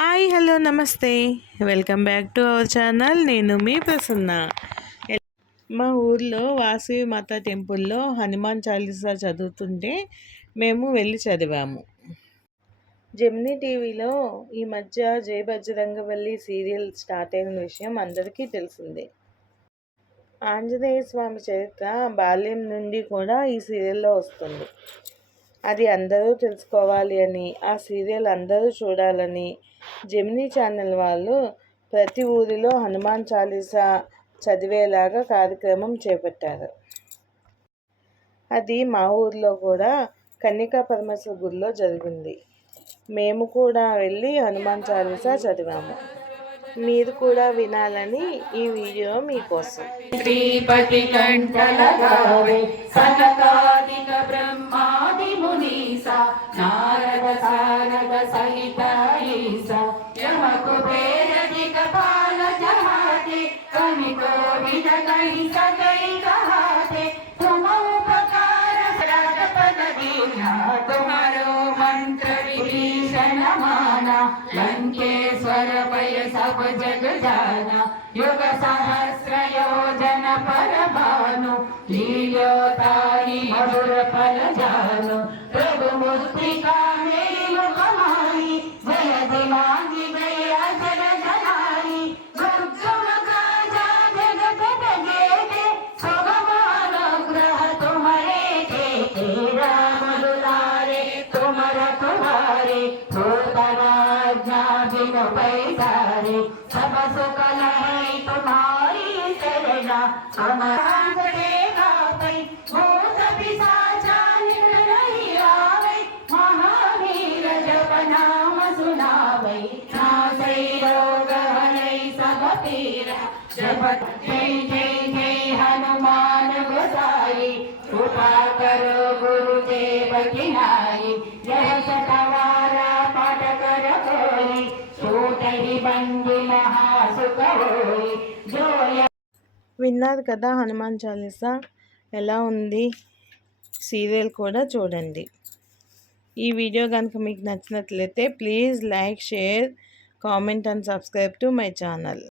Hi hello namaste. Welcome back to our channel. నేను మీ ప్రసన్న. మా ఊర్లో వాసవి మాత టెంపుల్లో హనుమాన్ చాలీసా చదువుతుంటే మేము వెళ్ళి చదివాము. జెమినీ టీవీలో ఈ మధ్య జయ బజరంగవల్లి సీరియల్ స్టార్ట్ అయిన విషయం అందరికీ తెలిసిందే. ఆంజనేయ స్వామి చరిత్ర బాల్యం నుండి కూడా ఈ సీరియల్లో వస్తుంది. అది అందరూ తెలుసుకోవాలి అని ఆ సీరియల్ అందరూ చూడాలని జెమినీ ఛానల్ వాళ్ళు ప్రతి ఊరిలో హనుమాన్ చాలీసా చదివేలాగా కార్యక్రమం చేపట్టారు. అది మా ఊరిలో కూడా కన్నికా పరమేశ్వర గుడిలో జరిగింది. మేము కూడా వెళ్ళి హనుమాన్ చాలీసా చదివాము. మీరు కూడా వినాలని ఈ వీడియో మీకోసం. శ్రీపతి కంఠలగావే బ్రహ్మ ईसा, नारद सारद सहित यम कुबेर की कपाल जहाते कमी को भी कहीं सकई कहाते। तुम उपकार सराज पद दीना, तुम्हारो मंत्र विभीषण माना। लंकेश्वर भय सब जग जाना, युग सहस्र योजन पर भानु। लीलोतारी मधुर फल जानो। भूतराज्ञा बिन पैसारे सब सुख लहरी तुम्हारी शरणा तुम देगा पै भूत पिशाचा निकल रही आवे महावीर जप नाम सुनावै नासै रोग हरै सब पीरा जपत जय जय जय हनुमान गोसाई कृपा करो गुरुदेव की नाई जय सतवारा విన్నారు కదా హనుమాన్ చాలీసా? ఎలా ఉంది? సీరియల్ కూడా చూడండి. ఈ వీడియో కనుక మీకు నచ్చినట్లయితే please like share comment and subscribe to my channel.